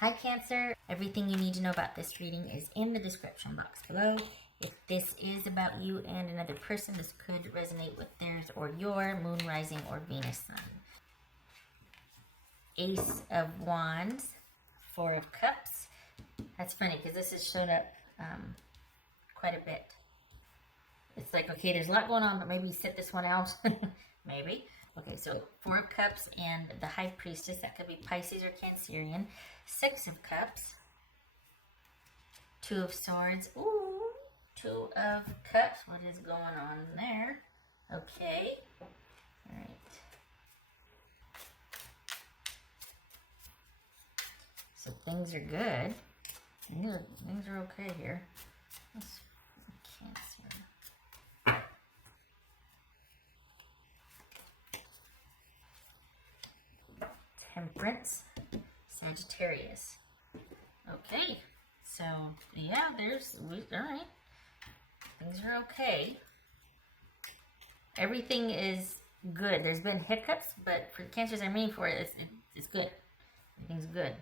Hi Cancer, everything you need to know about this reading is in the description box below. If this is about you and another person, this could resonate with theirs or your moon, rising, or Venus sun. Ace of Wands, Four of Cups. That's funny because this has shown up quite a bit. It's like, okay, there's a lot going on, but maybe sit this one out. Maybe. Okay, so Four of Cups and the High Priestess. That could be Pisces or Cancerian. Six of Cups. Two of Swords. Ooh, Two of Cups. What is going on there? Okay. All right. So things are good. Things are okay here. Let's Cancer. Temperance, Sagittarius. Okay, so yeah, all right. Things are okay. Everything is good. There's been hiccups, but for the Cancers I'm reading for, it's good. Everything's good.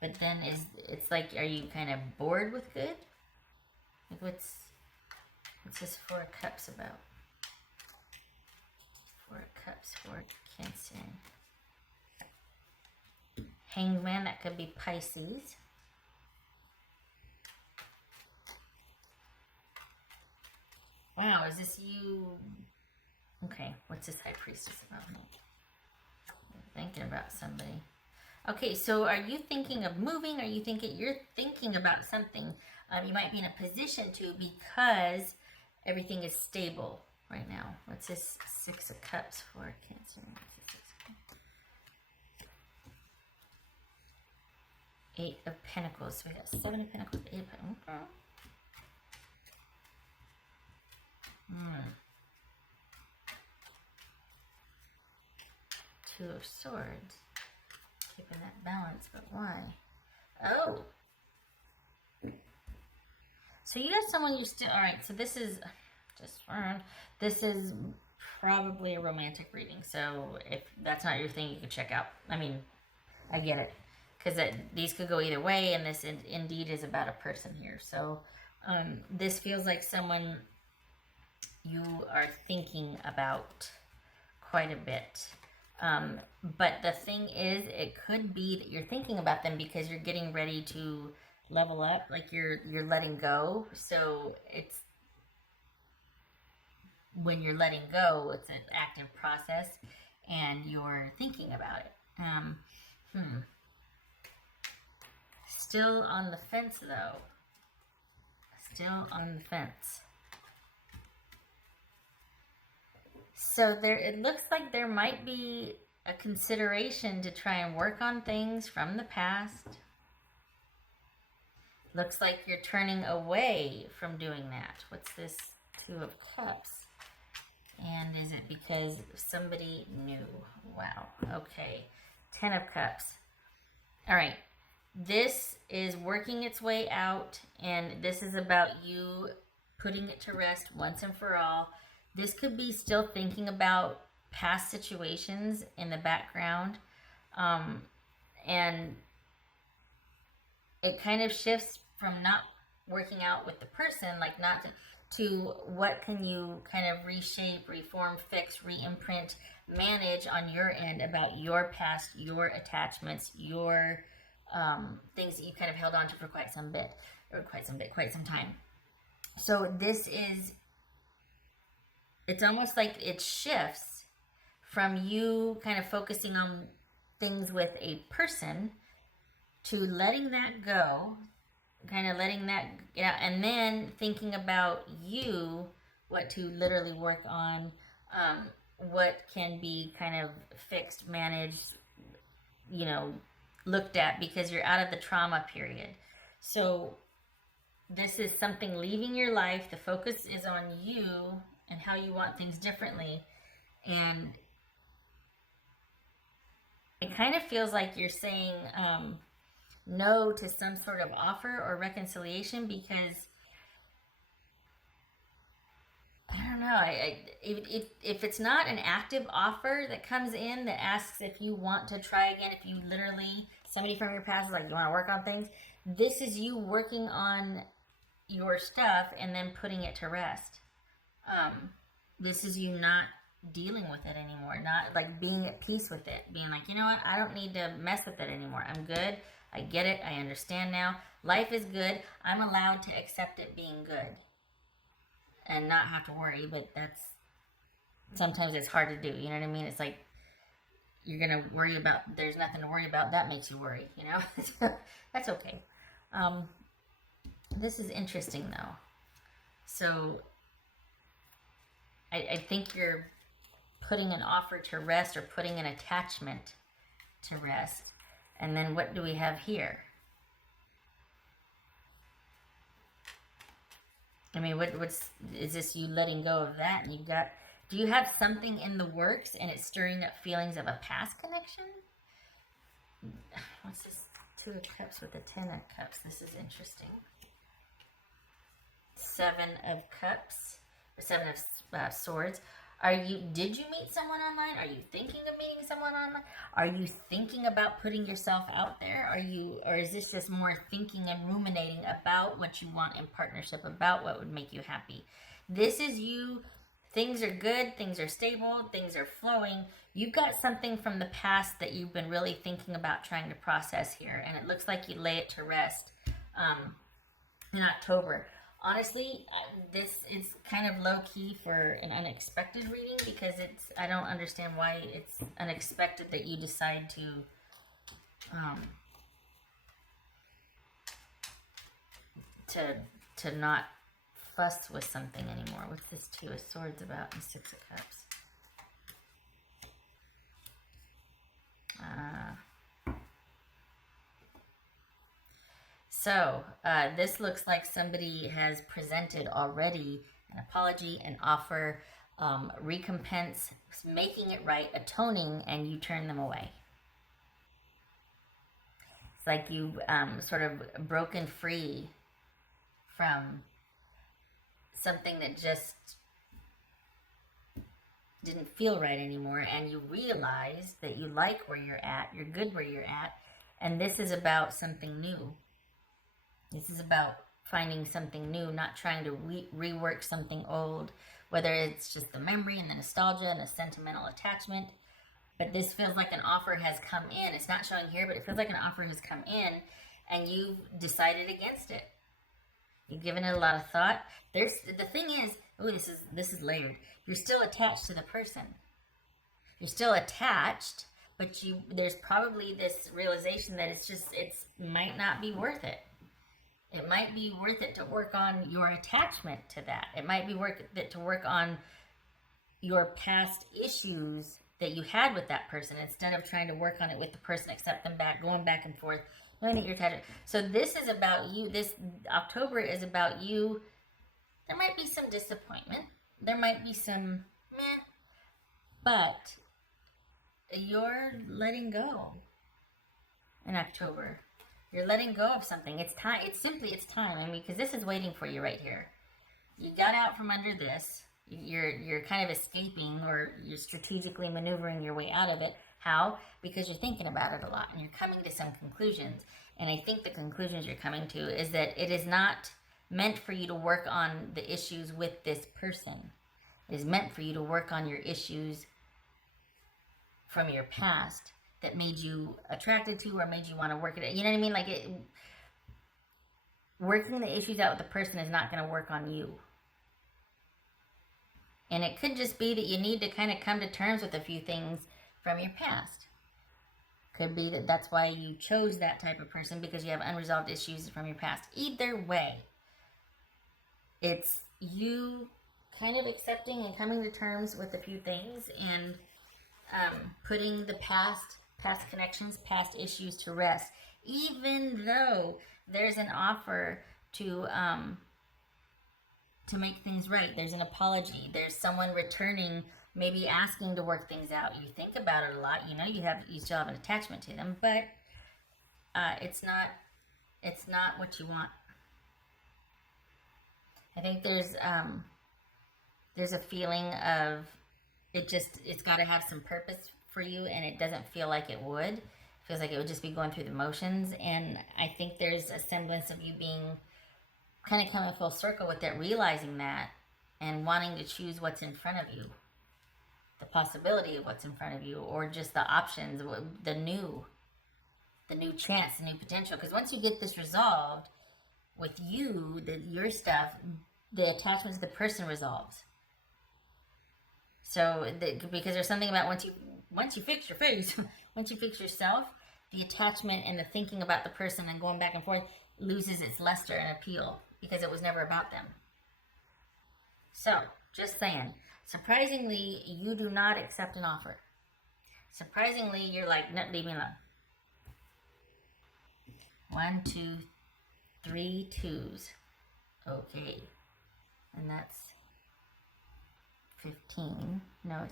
But then it's like, are you kind of bored with good? Like what's this Four of Cups about? Four of Cups for Cancer. Hanged Man, that could be Pisces. Wow, is this you? Okay, what's this High Priestess about? Thinking about somebody. Okay, so are you thinking of moving? You're thinking about something? You might be in a position to, because everything is stable right now. What's this Six of Cups for Cancer? Eight of Pentacles. So we got Seven of Pentacles, Eight of Pentacles. Okay. Two of Swords. Keeping that balance, but why? Oh! So you got someone you still... Alright, so this is... This is probably a romantic reading. So if that's not your thing, you can check out. I mean, I get it. Because these could go either way, and this indeed is about a person here. So this feels like someone you are thinking about quite a bit. But the thing is, it could be that you're thinking about them because you're getting ready to level up, like you're letting go. So it's, when you're letting go, it's an active process, and you're thinking about it. Still on the fence, though. Still on the fence. So it looks like there might be a consideration to try and work on things from the past. Looks like you're turning away from doing that. What's this Two of Cups? And is it because somebody new? Wow. Okay. Ten of Cups. All right. This is working its way out, and this is about you putting it to rest once and for all. This could be still thinking about past situations in the background, and it kind of shifts from not working out with the person, like not to what can you kind of reshape, reform, fix, re-imprint, manage on your end about your past, your attachments, your things that you kind of held on to for quite some time. So this is, it's almost like it shifts from you kind of focusing on things with a person to letting that go, kind of letting that get out, and then thinking about you, what to literally work on, what can be kind of fixed, managed, looked at, because you're out of the trauma period. So this is something leaving your life. The focus is on you and how you want things differently. And it kind of feels like you're saying no to some sort of offer or reconciliation, because I don't know. If it's not an active offer that comes in that asks if you want to try again, if you literally, somebody from your past is like, you want to work on things, this is you working on your stuff and then putting it to rest. This is you not dealing with it anymore, not like being at peace with it, being like, you know what, I don't need to mess with it anymore. I'm good. I get it. I understand now. Life is good. I'm allowed to accept it being good and not have to worry, but that's sometimes it's hard to do. You know what I mean? It's like you're gonna worry about there's nothing to worry about. That makes you worry, you know? That's okay. This is interesting though. So I think you're putting an offer to rest or putting an attachment to rest. And then what do we have here? I mean, what's is this you letting go of that? And you've got, do you have something in the works and it's stirring up feelings of a past connection? What's this? 2 of Cups with the 10 of Cups. This is interesting. 7 of Cups, or 7 of Swords. Did you meet someone online? Are you thinking of meeting someone online? Are you thinking about putting yourself out there? Or is this just more thinking and ruminating about what you want in partnership, about what would make you happy? This is you. Things are good, things are stable, things are flowing. You've got something from the past that you've been really thinking about trying to process here, and it looks like you lay it to rest in October. Honestly, this is kind of low-key for an unexpected reading because I don't understand why it's unexpected that you decide to not fuss with something anymore. What's this 2 of Swords about and 6 of Cups? So this looks like somebody has presented already an apology, an offer, recompense, making it right, atoning, and you turn them away. It's like you sort of broken free from something that just didn't feel right anymore, and you realize that you like where you're at, you're good where you're at, and this is about something new. This is about finding something new, not trying to rework something old, whether it's just the memory and the nostalgia and the sentimental attachment. But this feels like an offer has come in. It's not showing here, but it feels like an offer has come in, and you've decided against it. You've given it a lot of thought. The thing is, oh, this is layered. You're still attached to the person. You're still attached, but there's probably this realization that it might not be worth it. It might be worth it to work on your attachment to that. It might be worth it to work on your past issues that you had with that person instead of trying to work on it with the person, accept them back, going back and forth, knowing that you're attached. So this is about you. This October is about you. There might be some disappointment. There might be some meh, but you're letting go in October. You're letting go of something. It's time. It's time. I mean, because this is waiting for you right here. You got out from under this. You're kind of escaping, or you're strategically maneuvering your way out of it. How? Because you're thinking about it a lot, and you're coming to some conclusions. And I think the conclusions you're coming to is that it is not meant for you to work on the issues with this person. It is meant for you to work on your issues from your past that made you attracted to or made you want to work it out. You know what I mean? Like, working the issues out with the person is not going to work on you. And it could just be that you need to kind of come to terms with a few things from your past. Could be that that's why you chose that type of person, because you have unresolved issues from your past. Either way, it's you kind of accepting and coming to terms with a few things and putting the past connections, past issues to rest, even though there's an offer to make things right. There's an apology. There's someone returning, maybe asking to work things out. You think about it a lot. You know you still have an attachment to them, but it's not what you want. I think there's There's a feeling of it's got to have some purpose for you, and it doesn't feel like it would. It feels like it would just be going through the motions. And I think there's a semblance of you being kind of coming full circle with it, realizing that and wanting to choose what's in front of you, the possibility of what's in front of you, or just the options, the new chance, the new potential. Because once you get this resolved with you, your stuff, the attachment to the person resolves. So, because there's something about once you fix your face, once you fix yourself, the attachment and the thinking about the person and going back and forth loses its luster and appeal because it was never about them. So, just saying, surprisingly, you do not accept an offer. Surprisingly, you're like, no, leave me alone. 1, 2, 3 twos. Okay. And that's 15. No,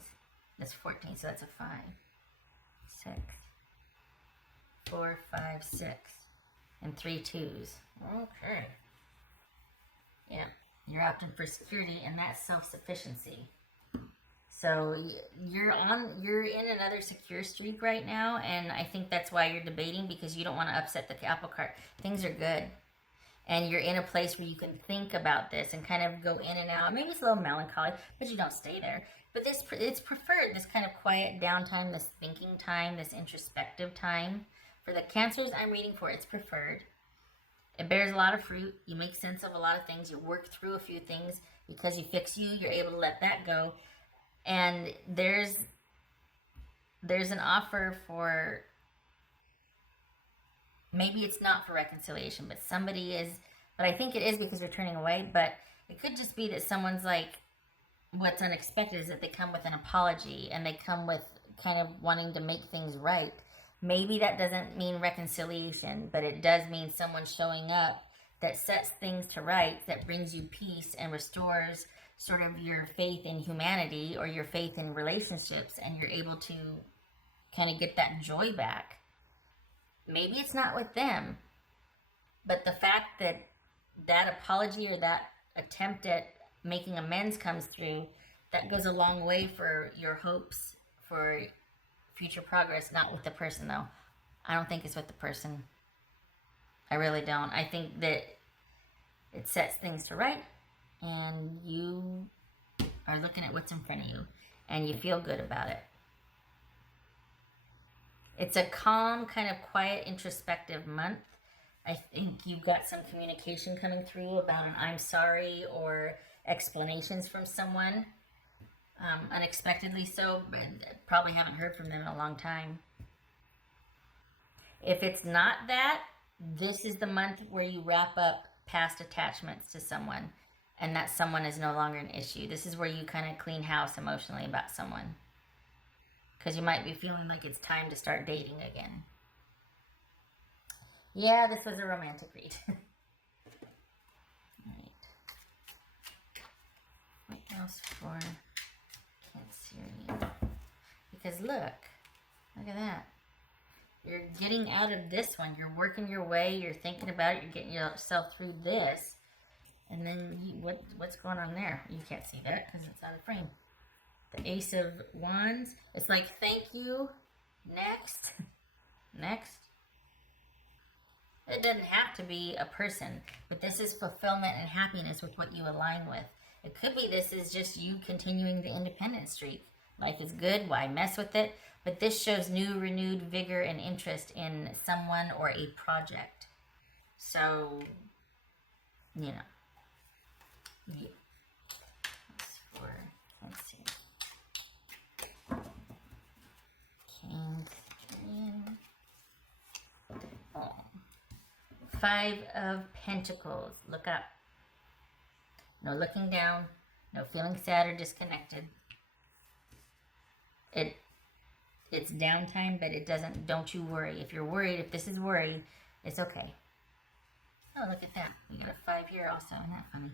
that's 14, so that's a 5. 6. 4, 5, 6. And 3 twos. Okay. Yeah. You're opting for security, and that's self-sufficiency. So you're in another secure streak right now, and I think that's why you're debating, because you don't want to upset the apple cart. Things are good. And you're in a place where you can think about this and kind of go in and out. Maybe it's a little melancholy, but you don't stay there. But it's preferred, this kind of quiet downtime, this thinking time, this introspective time. For the Cancers I'm reading for, it's preferred. It bears a lot of fruit. You make sense of a lot of things. You work through a few things. Because you fix you, you're able to let that go. And there's an offer for, maybe it's not for reconciliation, but somebody is, but I think it is because they're turning away. But it could just be that someone's like, what's unexpected is that they come with an apology and they come with kind of wanting to make things right. Maybe that doesn't mean reconciliation, but it does mean someone showing up that sets things to rights, that brings you peace and restores sort of your faith in humanity or your faith in relationships, and you're able to kind of get that joy back. Maybe it's not with them, but the fact that that apology or that attempt at making amends comes through, that goes a long way for your hopes for future progress. Not with the person, though. I don't think it's with the person. I really don't. I think that it sets things to right, and you are looking at what's in front of you, and you feel good about it. It's a calm, kind of quiet, introspective month. I think you've got some communication coming through about an I'm sorry or explanations from someone. Unexpectedly so, but probably haven't heard from them in a long time. If it's not that, this is the month where you wrap up past attachments to someone, and that someone is no longer an issue. This is where you kind of clean house emotionally about someone, because you might be feeling like it's time to start dating again. Yeah, this was a romantic read. Alright. What else for Cancerian? Because look at that. You're getting out of this one. You're working your way. You're thinking about it. You're getting yourself through this. And then what's going on there? You can't see that because it's out of frame. The Ace of Wands. It's like, thank you. Next. Next. It doesn't have to be a person, but this is fulfillment and happiness with what you align with. It could be this is just you continuing the independent streak. Life is good. Why mess with it? But this shows new, renewed vigor and interest in someone or a project. So, you know. Yeah. Let's see. Cancerian. Oh. 5 of Pentacles. Look up. No looking down. No feeling sad or disconnected. It's downtime, but it doesn't, don't you worry. If you're worried, if this is worry, it's okay. Oh, look at that. We got a 5 here also. Isn't that funny?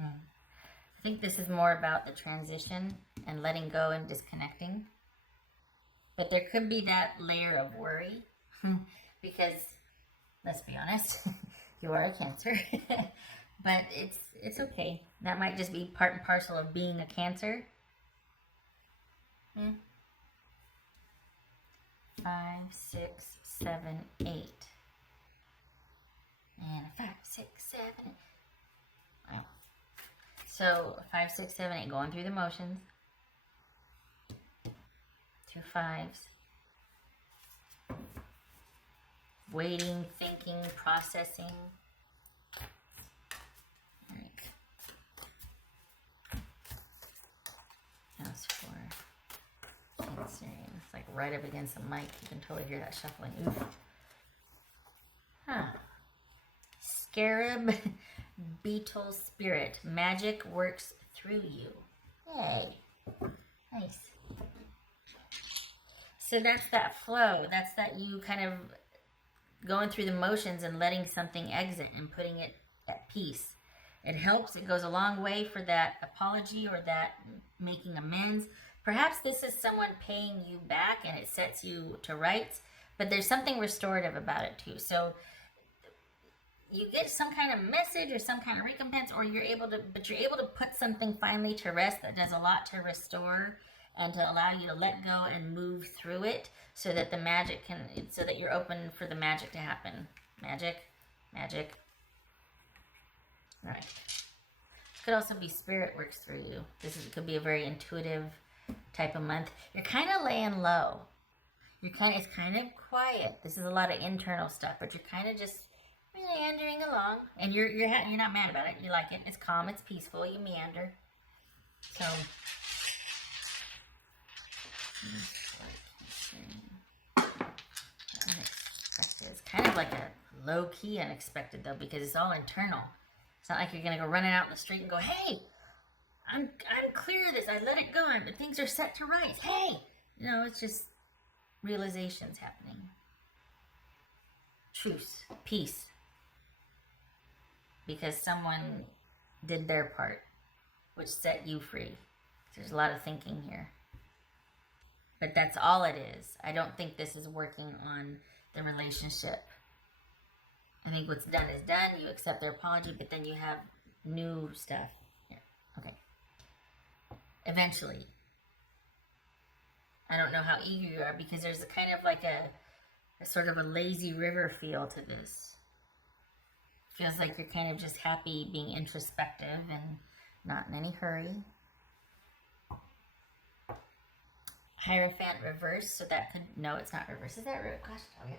I think this is more about the transition and letting go and disconnecting. But there could be that layer of worry because, let's be honest, you are a Cancer. But it's okay. That might just be part and parcel of being a Cancer. Yeah. 5, 6, 7, 8. And 5, 6, 7. Wow. So 5, 6, 7, 8, going through the motions. 2 5s. Waiting, thinking, processing. All right. House 4. Cancerian. It's like right up against the mic. You can totally hear that shuffling. Oof. Huh. Scarab beetle spirit. Magic works through you. Yay. Nice. So that's that flow. That's that you kind of going through the motions and letting something exit and putting it at peace. It helps. It goes a long way for that apology or that making amends. Perhaps this is someone paying you back and it sets you to rights, but there's something restorative about it too. So you get some kind of message or some kind of recompense, or you're able to put something finally to rest that does a lot to restore and to allow you to let go and move through it so that the magic can, so that you're open for the magic to happen. Magic, magic. All right. Could also be spirit works through you. Could be a very intuitive type of month. You're kind of laying low. It's kind of quiet. This is a lot of internal stuff, but you're kind of just meandering along, and you're not mad about it. You like it. It's calm. It's peaceful. You meander. So. Unexpected. It's kind of like a low-key unexpected though, because it's all internal. It's not like you're gonna go running out in the street and go, "Hey, I'm clear of this. I let it go. Things are set to rights. Hey," it's just realizations happening. Truce, peace, because someone did their part, which set you free. There's a lot of thinking here. But that's all it is. I don't think this is working on the relationship. I think what's done is done. You accept their apology, but then you have new stuff. Here. Okay. Eventually. I don't know how eager you are, because there's a kind of like a sort of a lazy river feel to this. Feels like you're kind of just happy being introspective and not in any hurry. Hierophant reverse, so that could, no, it's not reverse. Is that reverse? Gosh, oh yeah.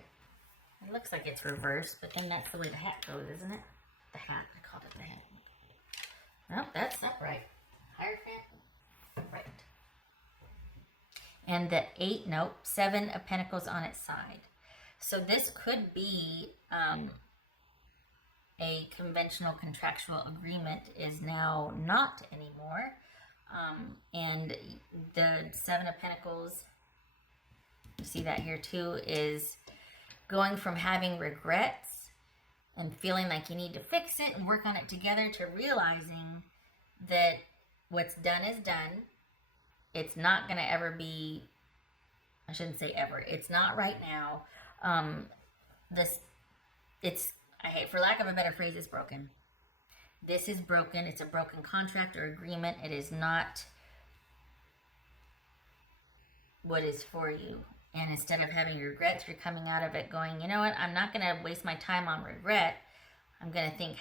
It looks like it's reversed, but then that's the way the hat goes, isn't it? The hat, I called it the hat. Nope, that's upright. Hierophant, right. And the 7 of Pentacles on its side. So this could be a conventional contractual agreement is now not anymore. And the 7 of Pentacles, you see that here too, is going from having regrets and feeling like you need to fix it and work on it together to realizing that what's done is done. It's not going to ever be, I shouldn't say ever, it's not right now. For lack of a better phrase, it's broken. This is broken. It's a broken contract or agreement. It is not what is for you. And instead of having regrets, you're coming out of it going, you know what? I'm not going to waste my time on regret. I'm going to think,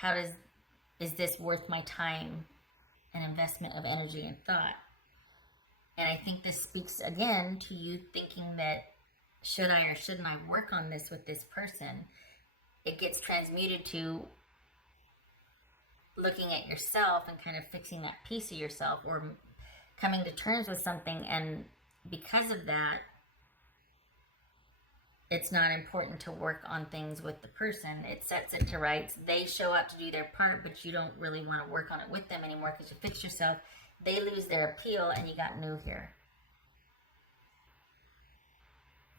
is this worth my time and investment of energy and thought? And I think this speaks again to you thinking that should I or shouldn't I work on this with this person? It gets transmuted to looking at yourself and kind of fixing that piece of yourself, or coming to terms with something, and because of that, it's not important to work on things with the person. It sets it to rights. They show up to do their part, but you don't really want to work on it with them anymore because you fixed yourself. They lose their appeal, and you got new here.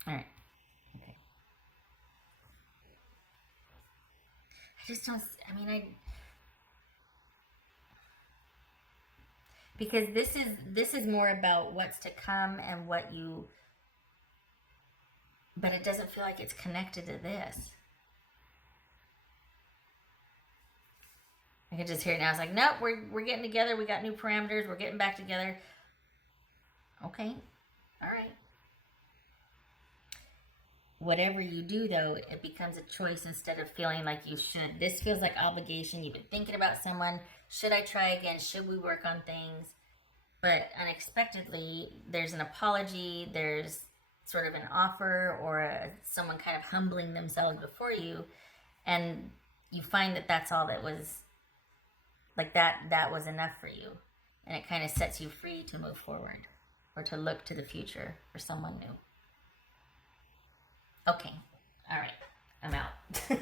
All right. Okay. I just don't, because this is more about what's to come and what you, but it doesn't feel like it's connected to this. could just hear it now. It's like, nope, we're getting together. We got new parameters. We're getting back together. Okay. All right. Whatever you do, though, it becomes a choice instead of feeling like you should. This feels like obligation. You've been thinking about someone. Should I try again? Should we work on things? But unexpectedly, there's an apology. There's sort of an offer or someone kind of humbling themselves before you. And you find that that's all that was, like that was enough for you. And it kind of sets you free to move forward or to look to the future for someone new. Okay, all right, I'm out.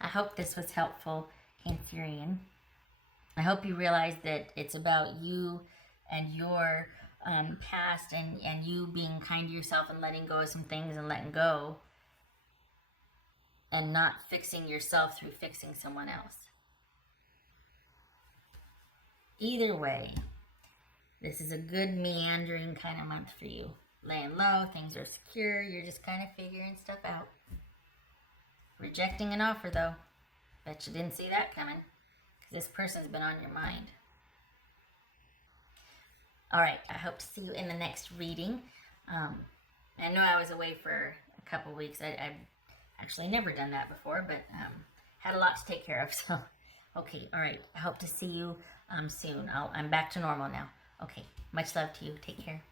I hope this was helpful, Cancerian. I hope you realize that it's about you and your past and you being kind to yourself and letting go of some things and letting go and not fixing yourself through fixing someone else. Either way, this is a good meandering kind of month for you. Laying low, things are secure, you're just kind of figuring stuff out. Rejecting an offer, though. Bet you didn't see that coming, because this person's been on your mind. All right, I hope to see you in the next reading. I know I was away for a couple weeks. I've actually never done that before, but had a lot to take care of. So, okay, all right. I hope to see you soon. I'm back to normal now. Okay, much love to you. Take care.